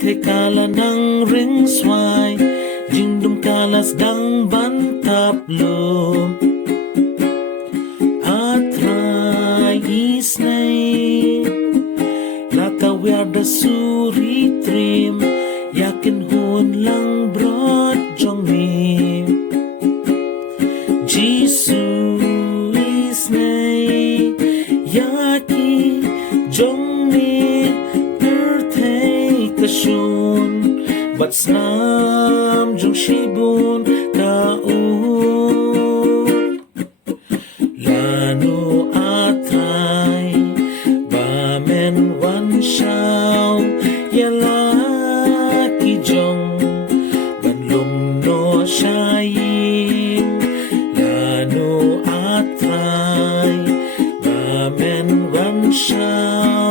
Te kala ng ring swai Jingdom kalas dang bantap lum Atrai isnay Latawyarda suri trim Yakin hun lang brod jong mi Jisu isnay Yaki jong mi Pertay kasyun Batsnam jong shibun kaun Lano atay Bamen wan shaw Yalaki jong Banlum no shaying Lano atay Bamen wan shaw